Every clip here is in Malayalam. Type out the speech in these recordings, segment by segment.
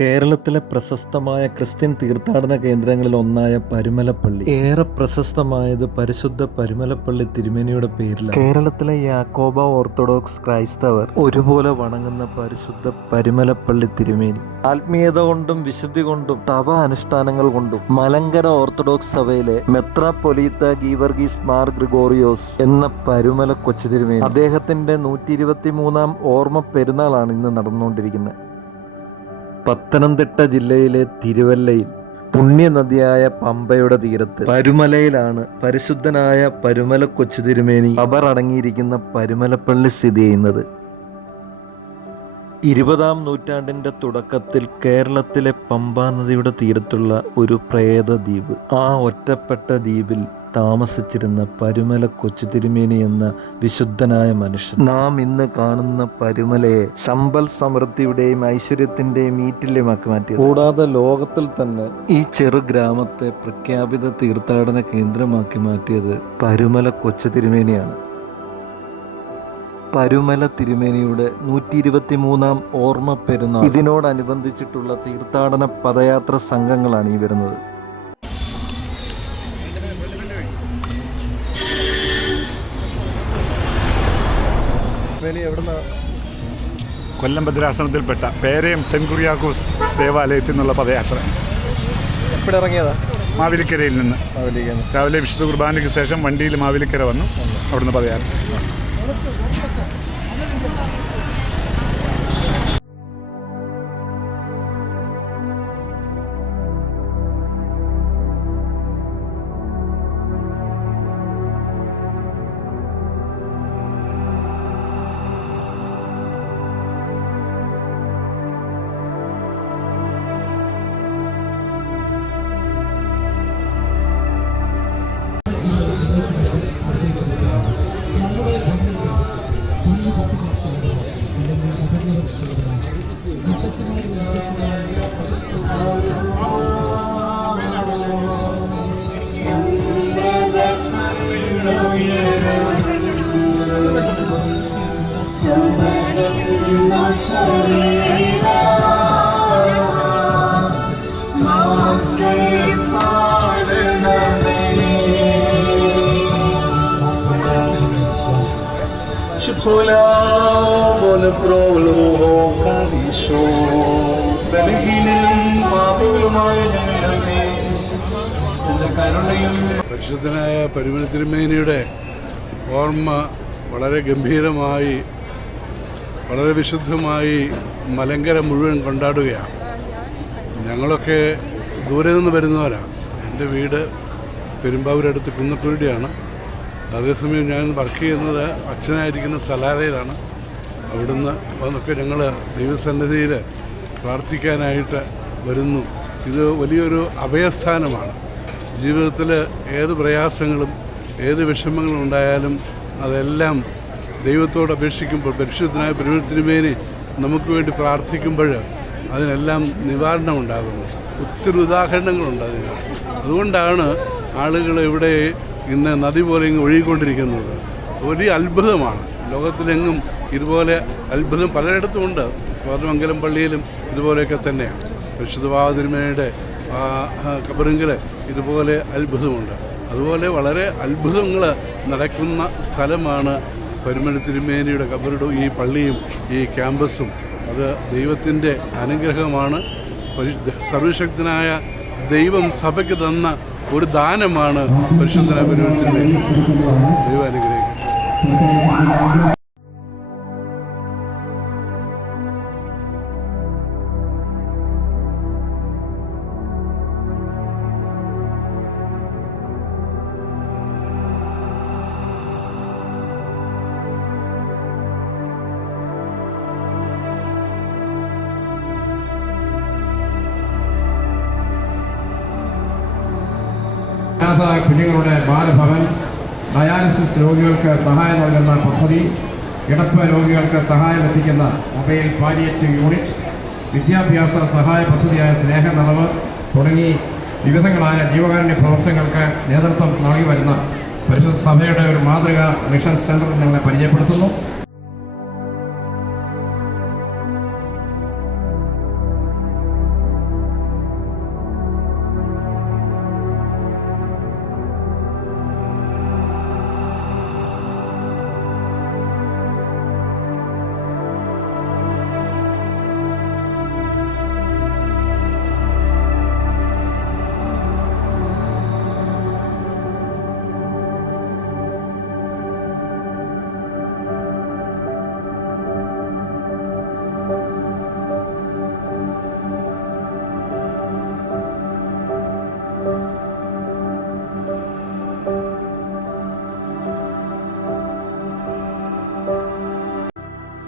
കേരളത്തിലെ പ്രശസ്തമായ ക്രിസ്ത്യൻ തീർത്ഥാടന കേന്ദ്രങ്ങളിൽ ഒന്നായ പരുമലപ്പള്ളി ഏറെ പ്രശസ്തമായത് പരിശുദ്ധ പരുമലപ്പള്ളി തിരുമേനിയുടെ പേരിലാണ്. കേരളത്തിലെ യാക്കോബ ഓർത്തഡോക്സ് ക്രൈസ്തവർ ഒരുപോലെ വണങ്ങുന്ന പരിശുദ്ധ പരുമലപ്പള്ളി തിരുമേനി ആത്മീയത കൊണ്ടും വിശുദ്ധി കൊണ്ടും തപ അനുഷ്ഠാനങ്ങൾ കൊണ്ടും മലങ്കര ഓർത്തഡോക്സ് സഭയിലെ മെത്രാപ്പൊലീത്ത ഗീവർഗീസ് മാർ ഗ്രിഗോറിയോസ് എന്ന പരുമല കൊച്ചു തിരുമേനി അദ്ദേഹത്തിന്റെ 123-ാം ഓർമ്മ പെരുന്നാളാണ് ഇന്ന് നടന്നുകൊണ്ടിരിക്കുന്നത്. പത്തനംതിട്ട ജില്ലയിലെ തിരുവല്ലയിൽ പുണ്യനദിയായ പമ്പയുടെ തീരത്ത് പരുമലയിലാണ് പരിശുദ്ധനായ പരുമല കൊച്ചു തിരുമേനി അടങ്ങിയിരിക്കുന്ന പരുമലപ്പള്ളി സ്ഥിതി ചെയ്യുന്നത്. 20-ാം നൂറ്റാണ്ടിന്റെ തുടക്കത്തിൽ കേരളത്തിലെ പമ്പാ നദിയുടെ തീരത്തുള്ള ഒരു പ്രേത ദ്വീപ്, ആ ഒറ്റപ്പെട്ട ദ്വീപിൽ താമസിച്ചിരുന്ന പരുമല കൊച്ചു തിരുമേനി എന്ന വിശുദ്ധനായ മനുഷ്യൻ നാം ഇന്ന് കാണുന്ന പരുമലയെ സമ്പൽ സമൃദ്ധിയുടെയും ഐശ്വര്യത്തിന്റെയും ഈറ്റില്യമാക്കി മാറ്റിയത്. കൂടാതെ ലോകത്തിൽ തന്നെ ഈ ചെറു ഗ്രാമത്തെ പ്രഖ്യാപിത തീർത്ഥാടന കേന്ദ്രമാക്കി മാറ്റിയത് പരുമല കൊച്ചു തിരുമേനിയാണ്. പരുമല തിരുമേനിയുടെ 123-ാം ഓർമ്മ പെരുന്നാൾ ഇതിനോടനുബന്ധിച്ചിട്ടുള്ള തീർത്ഥാടന പദയാത്ര സംഘങ്ങളാണ് ഈ വരുന്നത്. കൊല്ലം ഭദ്രാസനത്തിൽപ്പെട്ട പേരയം സെന്റ് കുര്യാക്കോസ് ദേവാലയത്തിൽ നിന്നുള്ള പദയാത്ര. എപ്പോഴും ഇറങ്ങിയതാ? മാവേലിക്കരയിൽ നിന്ന്. രാവിലെ വിശുദ്ധ കുർബാനയ്ക്ക് ശേഷം വണ്ടിയിൽ മാവേലിക്കര വന്നു, അവിടുന്ന് പദയാത്ര. പരിശുദ്ധനായ പരുമല തിരുമേനിയുടെ ഓർമ്മ വളരെ ഗംഭീരമായി, വളരെ വിശുദ്ധമായി മലങ്കര മുഴുവൻ കൊണ്ടാടുകയാണ്. ഞങ്ങളൊക്കെ ദൂരെ നിന്ന് വരുന്നവരാണ്. എൻ്റെ വീട് പെരുമ്പാവൂരടുത്ത് കുന്നക്കുരുടിയാണ്. അതേസമയം ഞാൻ വർക്ക് ചെയ്യുന്നത് അച്ഛനായിരിക്കുന്ന സ്ഥലാലയിലാണ്. അവിടുന്ന് അതൊക്കെ ഞങ്ങൾ ദൈവസന്നിധിയിൽ പ്രാർത്ഥിക്കാനായിട്ട് വരുന്നു. ഇത് വലിയൊരു അഭയസ്ഥാനമാണ്. ജീവിതത്തിൽ ഏത് പ്രയാസങ്ങളും ഏത് വിഷമങ്ങളും ഉണ്ടായാലും അതെല്ലാം ദൈവത്തോട് അപേക്ഷിക്കുമ്പോൾ, പരിശുദ്ധനായ പരുമല തിരുമേനി നമുക്ക് വേണ്ടി പ്രാർത്ഥിക്കുമ്പോൾ അതിനെല്ലാം നിവാരണം ഉണ്ടാകുന്നു. ഒത്തിരി ഉദാഹരണങ്ങളുണ്ട് അതിന്. അതുകൊണ്ടാണ് ആളുകൾ ഇവിടെ ഇന്ന് നദി പോലെ ഇങ്ങ് ഒഴുകിക്കൊണ്ടിരിക്കുന്നത്. വലിയ അത്ഭുതമാണ്. ലോകത്തിലെങ്ങും ഇതുപോലെ അത്ഭുതം പലയിടത്തുമുണ്ട്. കോതമംഗലം പള്ളിയിലും ഇതുപോലെയൊക്കെ തന്നെയാണ്. പരിശുദ്ധ തിരുമേനിയുടെ കബറിങ്കിൽ ഇതുപോലെ അത്ഭുതമുണ്ട്. അതുപോലെ വളരെ അത്ഭുതങ്ങൾ നടക്കുന്ന സ്ഥലമാണ് പരുമല തിരുമേനിയുടെ കബറുടെ ഈ പള്ളിയും ഈ ക്യാമ്പസും. അത് ദൈവത്തിൻ്റെ അനുഗ്രഹമാണ്. സർവശക്തനായ ദൈവം സഭയ്ക്ക് തന്ന ഒരു ദാനമാണ് പരിശുദ്ധനായ പരുമല തിരുമേനി. ദൈവം അനുഗ്രഹിക്കട്ടെ. കുഞ്ഞുങ്ങളുടെ ബാലഭവൻ, ഡയാലിസിസ് രോഗികൾക്ക് സഹായം നൽകുന്ന പദ്ധതി, കിടപ്പ് രോഗികൾക്ക് സഹായം എത്തിക്കുന്ന മൊബൈൽ പാലിയേറ്റീവ് യൂണിറ്റ്, വിദ്യാഭ്യാസ സഹായ പദ്ധതിയായ സ്നേഹനിളവ് തുടങ്ങി വിവിധങ്ങളായ ജീവകാരുണ്യ പ്രവർത്തനങ്ങൾക്ക് നേതൃത്വം നൽകി വരുന്ന പരിശുദ്ധ സഭയുടെ ഒരു മാതൃക മിഷൻ സെന്റർ ഞങ്ങളെ പരിചയപ്പെടുത്തുന്നു.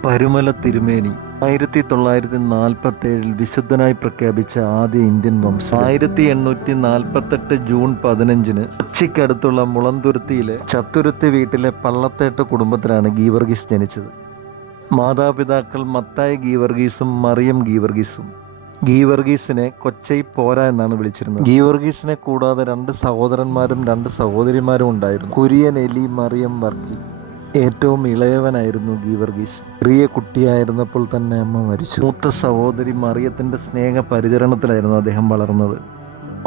പരുമല തിരുമേനി 1947 വിശുദ്ധനായി പ്രഖ്യാപിച്ച ആദ്യ ഇന്ത്യൻ വംശം. 1848 ജൂൺ 15 കൊച്ചിക്കടുത്തുള്ള മുളന്തുരുത്തിയിലെ ചത്തുരുത്തി വീട്ടിലെ പള്ളത്തേട്ട് കുടുംബത്തിലാണ് ഗീവർഗീസ് ജനിച്ചത്. മാതാപിതാക്കൾ മത്തായി ഗീവർഗീസും മറിയം ഗീവർഗീസും. ഗീവർഗീസിനെ കൊച്ചൈ പോര എന്നാണ് വിളിച്ചിരുന്നത്. ഗീവർഗീസിനെ കൂടാതെ 2 സഹോദരന്മാരും 2 സഹോദരിമാരും ഉണ്ടായിരുന്നു. കുര്യൻ എലി മറിയം വർക്കി. ഏറ്റവും ഇളയവനായിരുന്നു ഗീവർഗീസ്. ചെറിയ കുട്ടിയായിരുന്നപ്പോൾ തന്നെ അമ്മ മരിച്ചു. മൂത്ത സഹോദരി മറിയത്തിൻ്റെ സ്നേഹ പരിചരണത്തിലായിരുന്നു അദ്ദേഹം വളർന്നത്.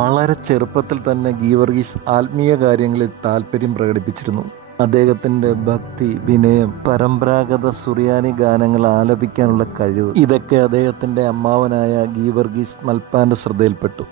വളരെ ചെറുപ്പത്തിൽ തന്നെ ഗീവർഗീസ് ആത്മീയ കാര്യങ്ങളിൽ താല്പര്യം പ്രകടിപ്പിച്ചിരുന്നു. അദ്ദേഹത്തിൻ്റെ ഭക്തി, വിനയം, പരമ്പരാഗത സുറിയാനി ഗാനങ്ങൾ ആലപിക്കാനുള്ള കഴിവ്, ഇതൊക്കെ അദ്ദേഹത്തിൻ്റെ അമ്മാവനായ ഗീവർഗീസ് മൽപ്പാൻ്റെ ശ്രദ്ധയിൽപ്പെട്ടു.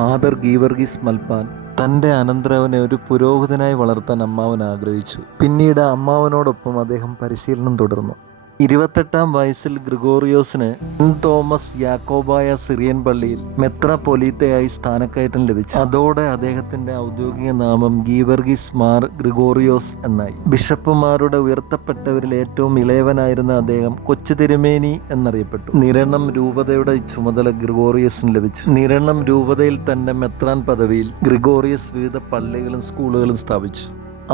ഫാദർ ഗീവർഗീസ് മൽപ്പാൻ തൻ്റെ അനന്തരവനെ ഒരു പുരോഹിതനായി വളർത്താൻ അമ്മാവൻ ആഗ്രഹിച്ചു. പിന്നീട് അമ്മാവനോടൊപ്പം അദ്ദേഹം പരിശീലനം തുടർന്നു. 28-ാം വയസ്സിൽ ഗ്രിഗോറിയോസിന് സെന്റ് തോമസ് യാക്കോബായ സിറിയൻ പള്ളിയിൽ മെത്രാപ്പൊലീത്തയായി സ്ഥാനക്കയറ്റം ലഭിച്ചു. അതോടെ അദ്ദേഹത്തിന്റെ ഔദ്യോഗിക നാമം ഗീവർഗീസ് മാർ ഗ്രിഗോറിയോസ് എന്നായി. ബിഷപ്പുമാരുടെ ഉയർത്തപ്പെട്ടവരിൽ ഏറ്റവും ഇളയവനായിരുന്ന അദ്ദേഹം കൊച്ചു തിരുമേനി എന്നറിയപ്പെട്ടു. നിരണം രൂപതയുടെ ചുമതല ഗ്രിഗോറിയസിന് ലഭിച്ചു. നിരണം രൂപതയിൽ തന്നെ മെത്രാൻ പദവിയിൽ ഗ്രിഗോറിയസ് വിവിധ പള്ളികളും സ്കൂളുകളും സ്ഥാപിച്ചു.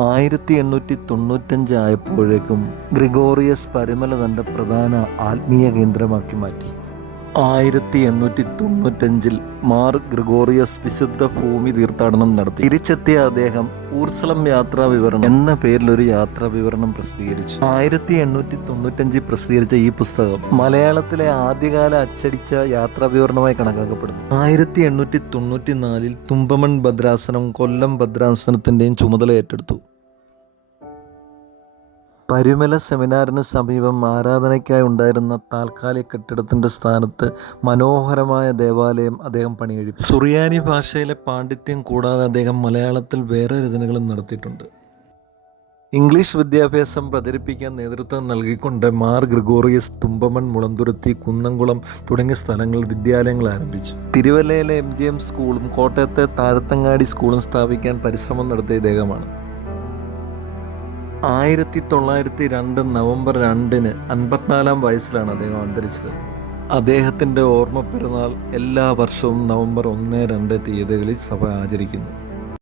1895 ആയപ്പോഴേക്കും ഗ്രിഗോറിയസ് പരുമല തൻ്റെ പ്രധാന ആത്മീയ കേന്ദ്രമാക്കി മാറ്റി. 1895 മാർ ഗ്രിഗോറിയസ് വിശുദ്ധ ഭൂമി തീർത്ഥാടനം നടത്തി. തിരിച്ചെത്തിയ അദ്ദേഹം ഊർസലം യാത്രാ വിവരണം എന്ന പേരിലൊരു യാത്രാ വിവരണം പ്രസിദ്ധീകരിച്ചു. 1895 പ്രസിദ്ധീകരിച്ച ഈ പുസ്തകം മലയാളത്തിലെ ആദ്യകാല അച്ചടിച്ച യാത്രാ വിവരണമായി കണക്കാക്കപ്പെടുന്നു. 1894 തുമ്പമൺ ഭദ്രാസനം കൊല്ലം ഭദ്രാസനത്തിൻ്റെയും ചുമതല ഏറ്റെടുത്തു. പരുമല സെമിനാറിന് സമീപം ആരാധനയ്ക്കായി ഉണ്ടായിരുന്ന താൽക്കാലിക കെട്ടിടത്തിൻ്റെ സ്ഥാനത്ത് മനോഹരമായ ദേവാലയം അദ്ദേഹം പണികഴിപ്പിച്ചു. സുറിയാനി ഭാഷയിലെ പാണ്ഡിത്യം കൂടാതെ അദ്ദേഹം മലയാളത്തിൽ വേറെ രചനകളും നടത്തിയിട്ടുണ്ട്. ഇംഗ്ലീഷ് വിദ്യാഭ്യാസം പ്രചരിപ്പിക്കാൻ നേതൃത്വം നൽകിക്കൊണ്ട് മാർ ഗ്രിഗോറിയസ് തുമ്പമൺ, മുളന്തുരുത്തി, കുന്നംകുളം തുടങ്ങിയ സ്ഥലങ്ങളിൽ വിദ്യാലയങ്ങൾ ആരംഭിച്ചു. തിരുവല്ലയിലെ MGM സ്കൂളും കോട്ടയത്തെ താഴത്തങ്ങാടി സ്കൂളും സ്ഥാപിക്കാൻ പരിശ്രമം നടത്തിയ ഇദ്ദേഹമാണ്. 1902 നവംബർ 2 54-ാം വയസ്സിലാണ് അദ്ദേഹം അന്തരിച്ചത്. അദ്ദേഹത്തിൻ്റെ ഓർമ്മ പെരുന്നാൾ എല്ലാ വർഷവും നവംബർ 1, 2 തീയതികളിൽ സഭ ആചരിക്കുന്നു.